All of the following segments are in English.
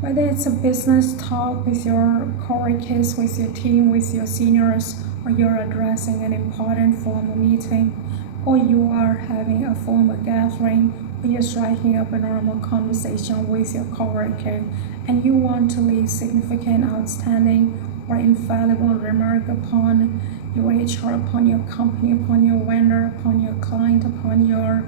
Whether it's a business talk with your coworkers, with your team, with your seniors, or you're addressing an important formal meeting, or you are having a formal gathering, or you're striking up a normal conversation with your coworker, and you want to leave significant, outstanding, or infallible remark upon your HR, upon your company, upon your vendor, upon your client, upon your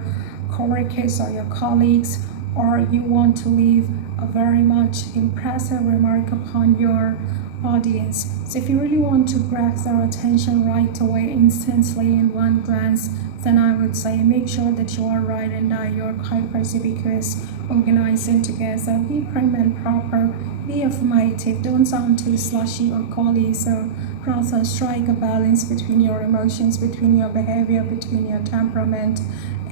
coworkers or your colleagues, or you want to leave a very much impressive remark upon your audience. So if you really want to grab their attention right away, instantly in one glance, then I would say make sure that you are writing down your hypercivic, organizing together, be prim and proper, be affirmative, don't sound too slushy or colly, so rather strike a balance between your emotions, between your behavior, between your temperament,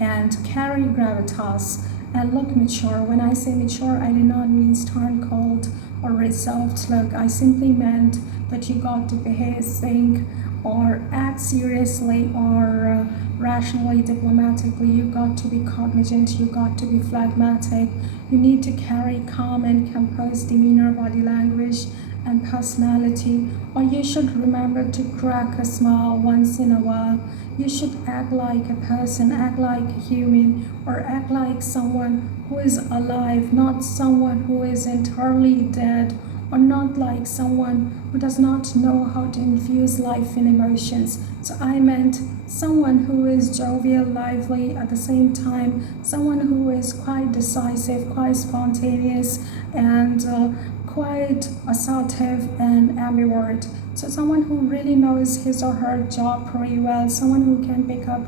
and carry gravitas and look mature. When I say mature, I do not mean stern cold or reserved look. I simply meant that you got to behave, think, or act seriously or rationally, diplomatically. You got to be cognizant, you got to be phlegmatic. You need to carry calm and composed demeanor, body language, and personality. Or you should remember to crack a smile once in a while. You should act like a person, act like a human, or act like someone who is alive, not someone who is entirely dead, or not like someone who does not know how to infuse life in emotions. So I meant someone who is jovial, lively, at the same time, someone who is quite decisive, quite spontaneous, and quite assertive and ambivert. So someone who really knows his or her job pretty well, someone who can pick up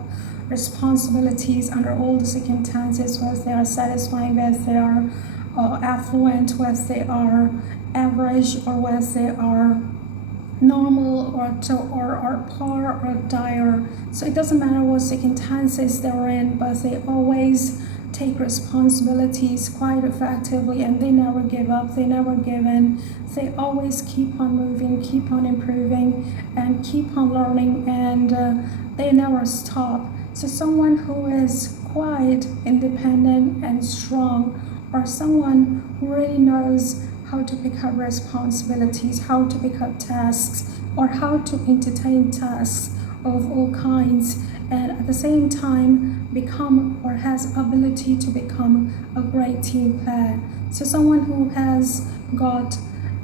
responsibilities under all the circumstances, whether they are satisfying, whether they are affluent, whether they are average, or whether they are normal or poor or dire. So it doesn't matter what circumstances they're in, but they always take responsibilities quite effectively, and they never give up, they never give in. They always keep on moving, keep on improving, and keep on learning, and they never stop. So someone who is quite independent and strong, or someone who really knows how to pick up responsibilities, how to pick up tasks, or how to entertain tasks of all kinds, and at the same time become or has ability to become a great team player. So someone who has got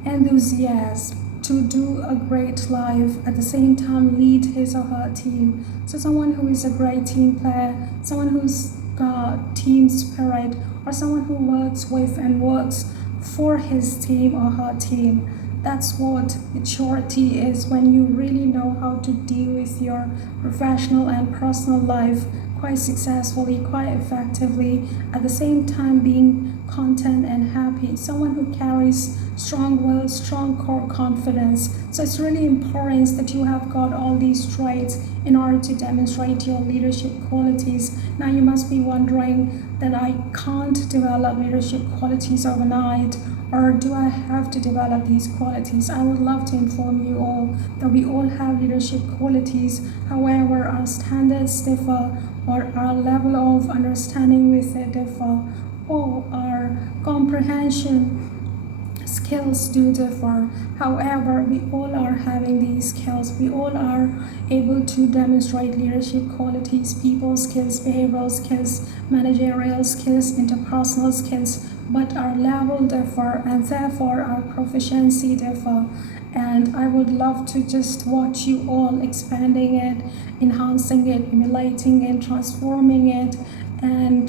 enthusiasm to do a great life, at the same time lead his or her team. So someone who is a great team player, someone who's got team spirit, or someone who works with and works for his team or her team. That's what maturity is, when you really know how to deal with your professional and personal life quite successfully, quite effectively, at the same time being content and happy. Someone who carries strong will, strong core confidence. So it's really important that you have got all these traits in order to demonstrate your leadership qualities. Now you must be wondering that I can't develop leadership qualities overnight, or do I have to develop these qualities? I would love to inform you all that we all have leadership qualities. However, our standards differ, or our level of understanding with it differ, or our comprehension skills do differ. However, we all are having these skills. We all are able to demonstrate leadership qualities, people skills, behavioral skills, managerial skills, interpersonal skills, but our level differ, and therefore our proficiency differ. And I would love to just watch you all expanding it, enhancing it, emulating it, transforming it, and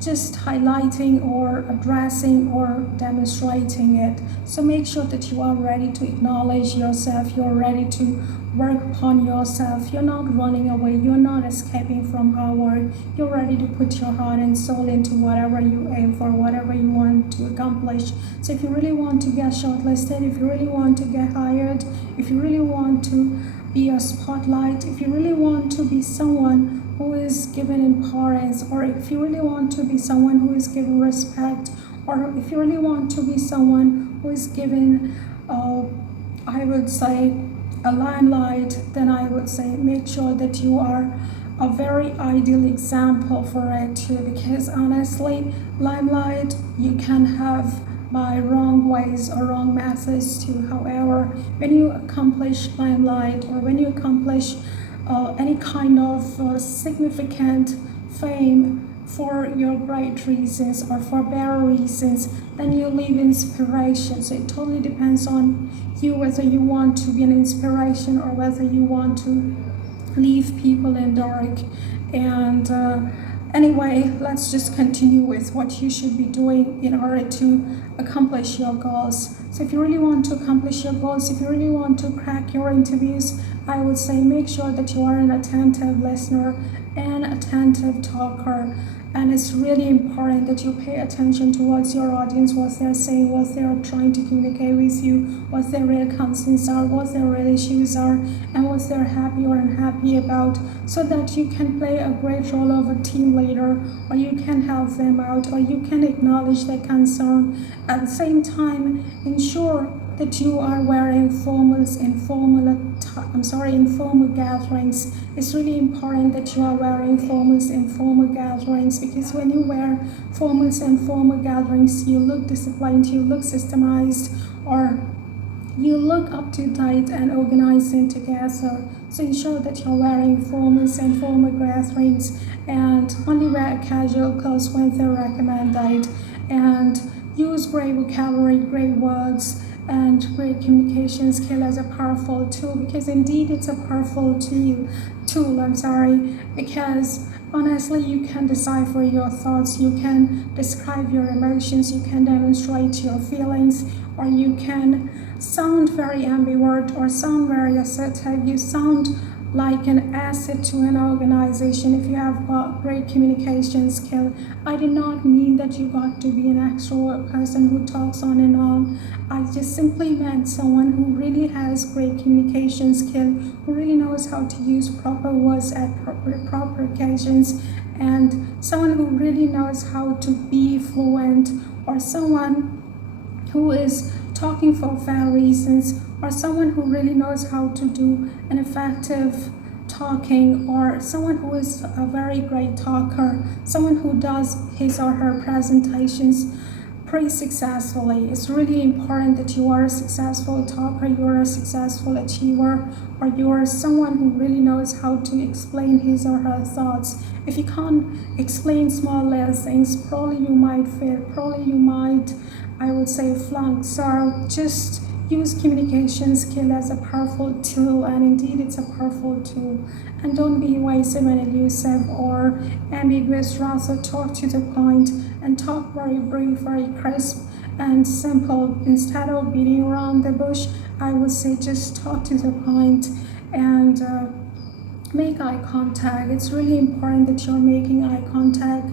just highlighting or addressing or demonstrating it. So make sure that you are ready to acknowledge yourself, you're ready to work upon yourself, you're not running away, you're not escaping from hard work, you're ready to put your heart and soul into whatever you aim for, whatever you want to accomplish. So if you really want to get shortlisted, if you really want to get hired, if you really want to be a spotlight, if you really want to be someone who is given importance, or if you really want to be someone who is given respect, or if you really want to be someone who is given, I would say, a limelight, then I would say make sure that you are a very ideal example for it too, because honestly, limelight, you can have by wrong ways or wrong methods too. However, when you accomplish limelight or when you accomplish any kind of significant fame for your great reasons or for better reasons, then you leave inspiration. So it totally depends on you whether you want to be an inspiration or whether you want to leave people in dark. And anyway, let's just continue with what you should be doing in order to accomplish your goals. So if you really want to accomplish your goals, if you really want to crack your interviews, I would say make sure that you are an attentive listener and attentive talker. And it's really important that you pay attention towards your audience, what they're saying, what they're trying to communicate with you, what their real concerns are, what their real issues are, and what they're happy or unhappy about, so that you can play a great role of a team leader, or you can help them out, or you can acknowledge their concern. At the same time, ensure that you are wearing formals in informal gatherings. It's really important that you are wearing formals in formal gatherings, because when you wear formals in formal gatherings, you look disciplined, you look systemized, or you look up to date and organized and together. So ensure that you're wearing formals and formal gatherings, and only wear casual clothes when they're recommended, and use great vocabulary, great words, and great communication skill as a powerful tool, because indeed it's a powerful tool, because honestly you can decipher your thoughts, you can describe your emotions, you can demonstrate your feelings, or you can sound very ambivert or sound very assertive. You sound like an asset to an organization if you have got great communication skill. I did not mean that you got to be an extrovert person who talks on and on. I just simply meant someone who really has great communication skill, who really knows how to use proper words at proper occasions, and someone who really knows how to be fluent, or someone who is talking for fair reasons, or someone who really knows how to do an effective talking, or someone who is a very great talker, someone who does his or her presentations pretty successfully. It's really important that you are a successful talker, you are a successful achiever, or you are someone who really knows how to explain his or her thoughts. If you can't explain small little things, probably you might fail, probably you might, I would say, flunk. So just use communication skill as a powerful tool, and indeed it's a powerful tool. And don't be evasive and elusive or ambiguous, rather talk to the point and talk very brief, very crisp and simple. Instead of beating around the bush, I would say just talk to the point and make eye contact. It's really important that you're making eye contact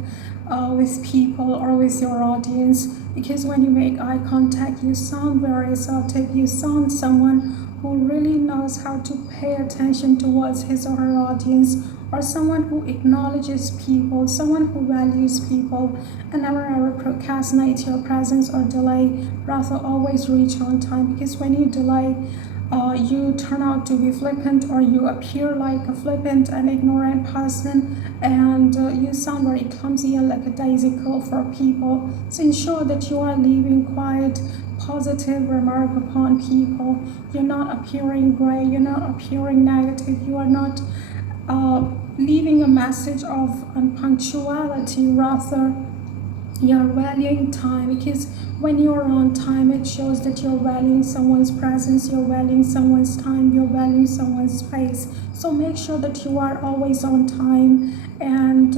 with people or with your audience, because when you make eye contact, you sound very assertive, you sound someone who really knows how to pay attention towards his or her audience, or someone who acknowledges people, someone who values people, and never ever procrastinate your presence or delay, rather always reach on time. Because when you delay, you turn out to be flippant, or you appear like a flippant and ignorant person, and you sound very clumsy and like a daisical for people. So ensure that you are leaving quiet, positive remark upon people. You're not appearing gray, you're not appearing negative, you are not leaving a message of unpunctuality, rather you're valuing time, because when you're on time, it shows that you're valuing someone's presence, you're valuing someone's time, you're valuing someone's space. So make sure that you are always on time, and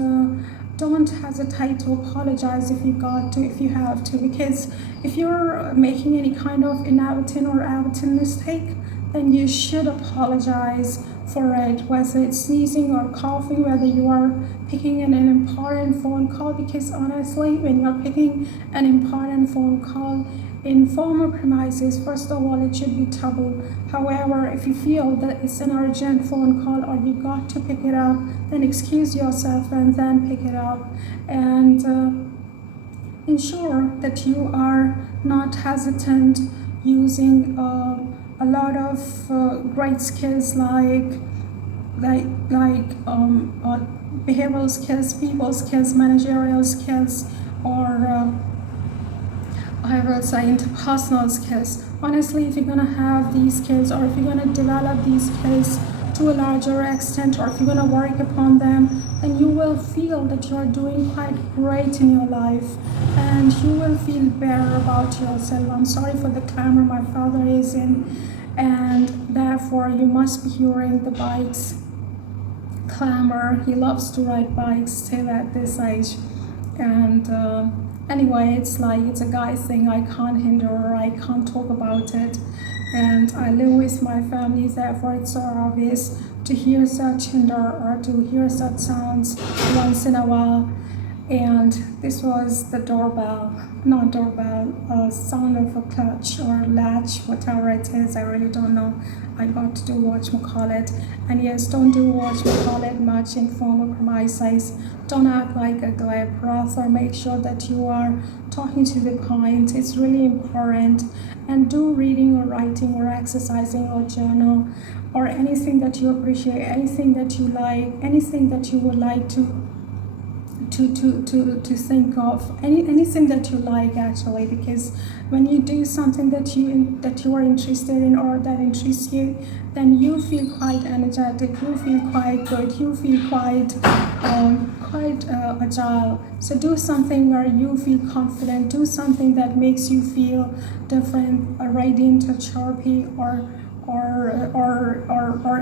don't hesitate to apologize if you have to, because if you're making any kind of inadvertent or advertent mistake, then you should apologize for it, whether it's sneezing or coughing, whether you are picking an important phone call, because honestly, when you're picking an important phone call in formal premises, first of all, it should be taboo. However, if you feel that it's an urgent phone call or you got to pick it up, then excuse yourself and then pick it up, and ensure that you are not hesitant using a lot of great skills like behavioral skills, people skills, managerial skills, or I will say interpersonal skills. Honestly, if you're gonna have these skills, or if you're gonna develop these skills to a larger extent, or if you're gonna work upon them, then you will feel that you're doing quite great in your life, and you will feel better about yourself. I'm sorry for the clamor my father is in, and therefore you must be hearing the bikes clamor. He loves to ride bikes still at this age, and anyway, it's like it's a guy thing. I can't hinder or I can't talk about it, and I live with my family, therefore it's so obvious to hear such hinder or to hear such sounds once in a while. And this was the doorbell, not doorbell, sound of a clutch or latch, whatever it is, I really don't know. I got to do whatchamacallit. And yes, don't do whatchamacallit much in formal premises. Don't act like a glib, rather make sure that you are talking to the point. It's really important. And do reading or writing or exercising or journal or anything that you appreciate, anything that you like, anything that you would like to think of, anything that you like actually, because when you do something that you are interested in or that interests you, then you feel quite energetic, you feel quite good, you feel quite agile. So do something where you feel confident, do something that makes you feel different, radiant or chirpy, or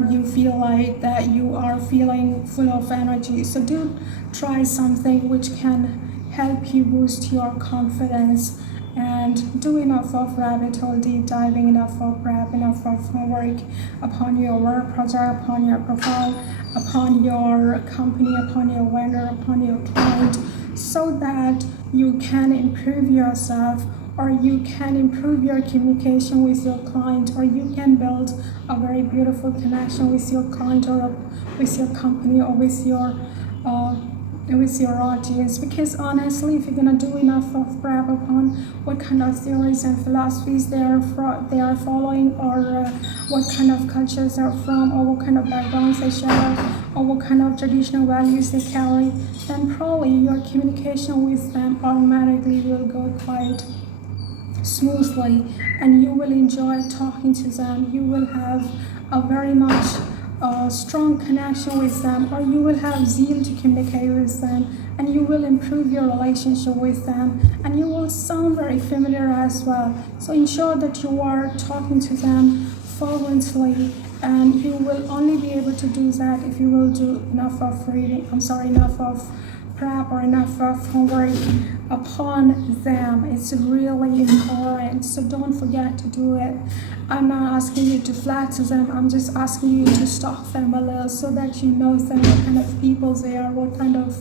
you feel like that you are feeling full of energy. So do try something which can help you boost your confidence, and do enough of rabbit hole deep diving, enough of prep, enough of homework upon your work project, upon your profile, upon your company, upon your vendor, upon your client, so that you can improve yourself, or you can improve your communication with your client, or you can build a very beautiful connection with your client, or with your company, or with your audience. Because honestly, if you're gonna do enough of prep upon what kind of theories and philosophies they are following, or what kind of cultures they're from, or what kind of backgrounds they share, or what kind of traditional values they carry, then probably your communication with them automatically will go quite smoothly, and you will enjoy talking to them. You will have a very much strong connection with them, or you will have zeal to communicate with them, and you will improve your relationship with them, and you will sound very familiar as well. So ensure that you are talking to them fluently, and you will only be able to do that if you will do enough of enough of prep or enough of homework upon them. It's really important, so don't forget to do it. I'm not asking you to flatter them, I'm just asking you to stalk them a little, so that you know them, what kind of people they are, what kind of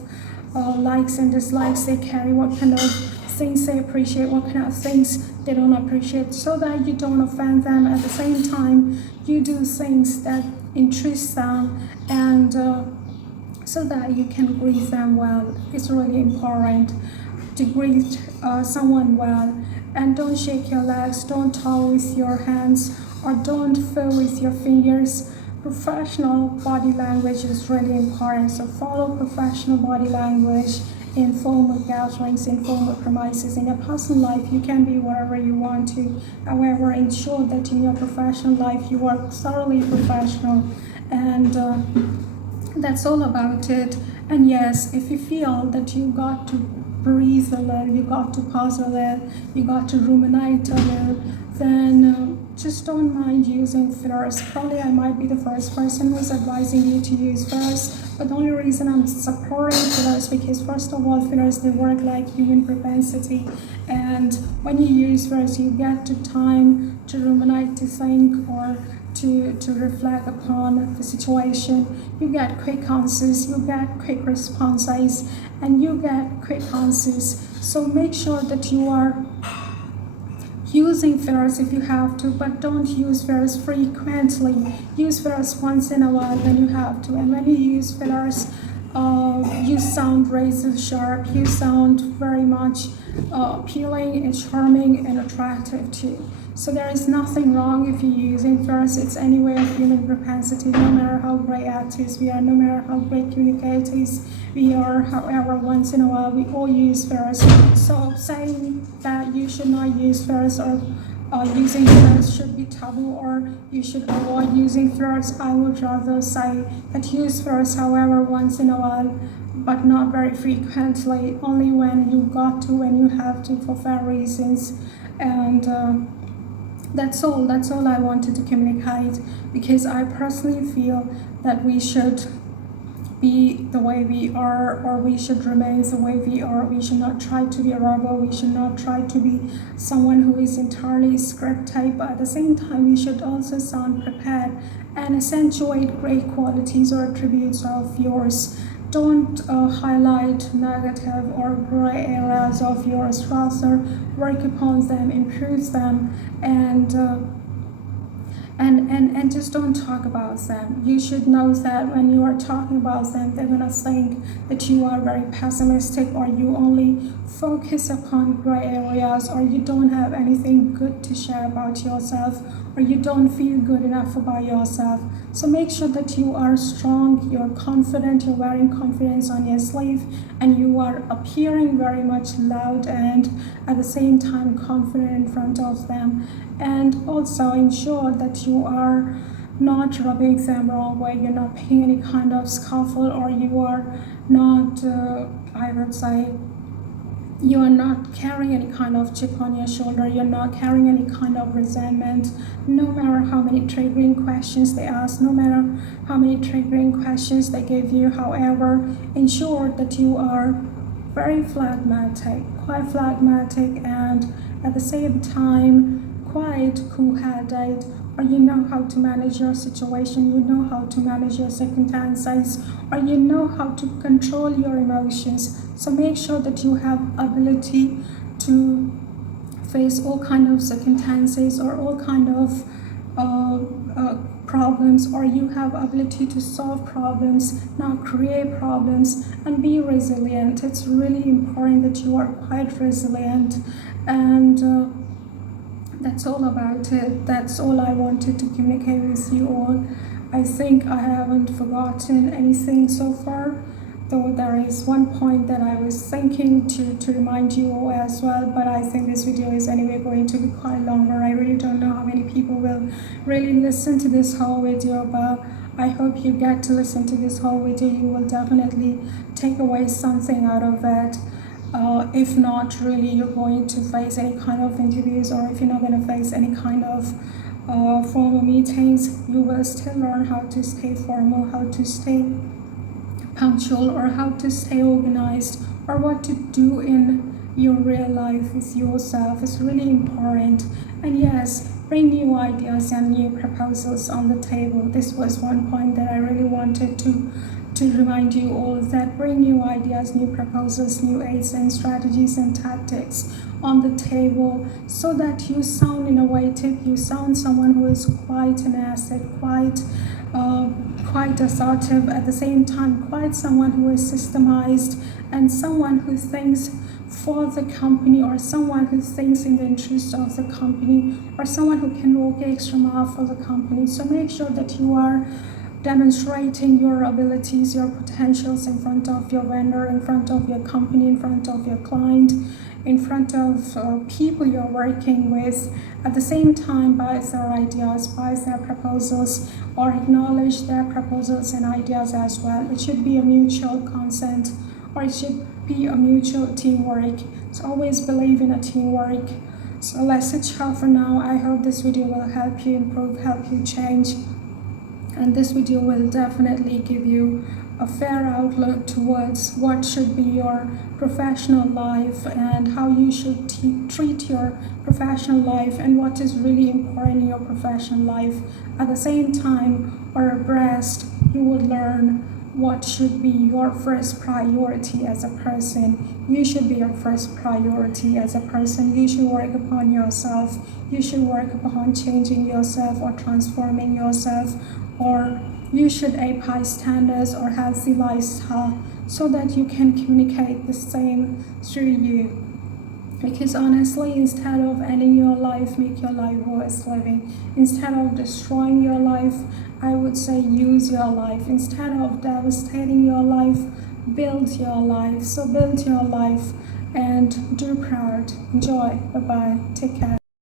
likes and dislikes they carry, what kind of things they appreciate, what kind of things they don't appreciate, so that you don't offend them. At the same time, you do things that interest them, and so that you can greet them well. It's really important to greet someone well, and don't shake your legs, don't talk with your hands, or don't feel with your fingers. Professional body language is really important, so follow professional body language in formal gatherings, in formal premises. In your personal life, you can be wherever you want to. However, ensure that in your professional life, you are thoroughly professional, and that's all about it. And yes, if you feel that you got to breathe a little, you got to pause a little, you got to ruminate a little, then just don't mind using fillers. Probably I might be the first person who's advising you to use fillers, but the only reason I'm supporting fillers, because first of all, fillers, they work like human propensity, and when you use fillers, you get to time to ruminate, to think, or to reflect upon the situation. You get quick answers, you get quick responses, and you get quick answers. So make sure that you are using fillers if you have to, but don't use fillers frequently. Use fillers once in a while when you have to. And when you use fillers, you sound razor sharp, you sound very much appealing and charming and attractive too. So there is nothing wrong if you're using fillers. It's anyway a human propensity. No matter how great artists we are, no matter how great communicators we are, however, once in a while we all use fillers. So saying that you should not use flirts, or using flirts should be taboo, or you should avoid using flirts. I would rather say that use flirts, however, once in a while, but not very frequently, only when you got to, when you have to, for fair reasons. And that's all I wanted to communicate, because I personally feel that we should be the way we are, or we should remain the way we are. We should not try to be a rebel. We should not try to be someone who is entirely scripted, but at the same time we should also sound prepared and accentuate great qualities or attributes of yours. Don't highlight negative or gray areas of yours, rather work upon them, improve them, and just don't talk about them. You should know that when you are talking about them, they're gonna think that you are very pessimistic, or you only focus upon gray areas, or you don't have anything good to share about yourself, or you don't feel good enough about yourself. So make sure that you are strong, you're confident, you're wearing confidence on your sleeve, and you are appearing very much loud and at the same time confident in front of them. And also ensure that you are not rubbing them wrong way, you're not paying any kind of scuffle, or you are not, I would say, you are not carrying any kind of chip on your shoulder, you're not carrying any kind of resentment, no matter how many triggering questions they ask, no matter how many triggering questions they give you. However, ensure that you are very quite phlegmatic, and at the same time quite cool-headed, or you know how to manage your situation, you know how to manage your circumstances, or you know how to control your emotions. So make sure that you have ability to face all kind of circumstances, or all kind of problems, or you have ability to solve problems, not create problems, and be resilient. It's really important that you are quite resilient, and that's all about it. That's all I wanted to communicate with you all. I think I haven't forgotten anything so far, though there is one point that I was thinking to remind you all as well, but I think this video is anyway going to be quite longer. I really don't know how many people will really listen to this whole video, but I hope you get to listen to this whole video. You will definitely take away something out of it. If not, really, you're going to face any kind of interviews, or if you're not going to face any kind of formal meetings, you will still learn how to stay formal, how to stay punctual, or how to stay organized, or what to do in your real life with yourself. Is really important. And yes, bring new ideas and new proposals on the table. This was one point that I really wanted to remind you all, that bring new ideas, new proposals, new aids and strategies and tactics on the table, so that you sound innovative, you sound someone who is quite an asset, quite assertive, at the same time quite someone who is systemized, and someone who thinks for the company, or someone who thinks in the interest of the company, or someone who can walk extra mile for the company. So make sure that you are demonstrating your abilities, your potentials in front of your vendor, in front of your company, in front of your client, in front of people you're working with. At the same time, buy their ideas, buy their proposals, or acknowledge their proposals and ideas as well. It should be a mutual consent, or it should be a mutual teamwork. So always believe in a teamwork. So that's it for now. I hope this video will help you improve, help you change. And this video will definitely give you a fair outlook towards what should be your professional life, and how you should treat your professional life, and what is really important in your professional life. At the same time, or abreast, you will learn what should be your first priority as a person. You should be your first priority as a person. You should work upon yourself. You should work upon changing yourself, or transforming yourself, or you should aim high standards or healthy lifestyle, so that you can communicate the same through you. Because honestly, instead of ending your life, make your life worth living. Instead of destroying your life, I would say use your life. Instead of devastating your life, build your life. So build your life and do proud. Enjoy. Bye bye. Take care.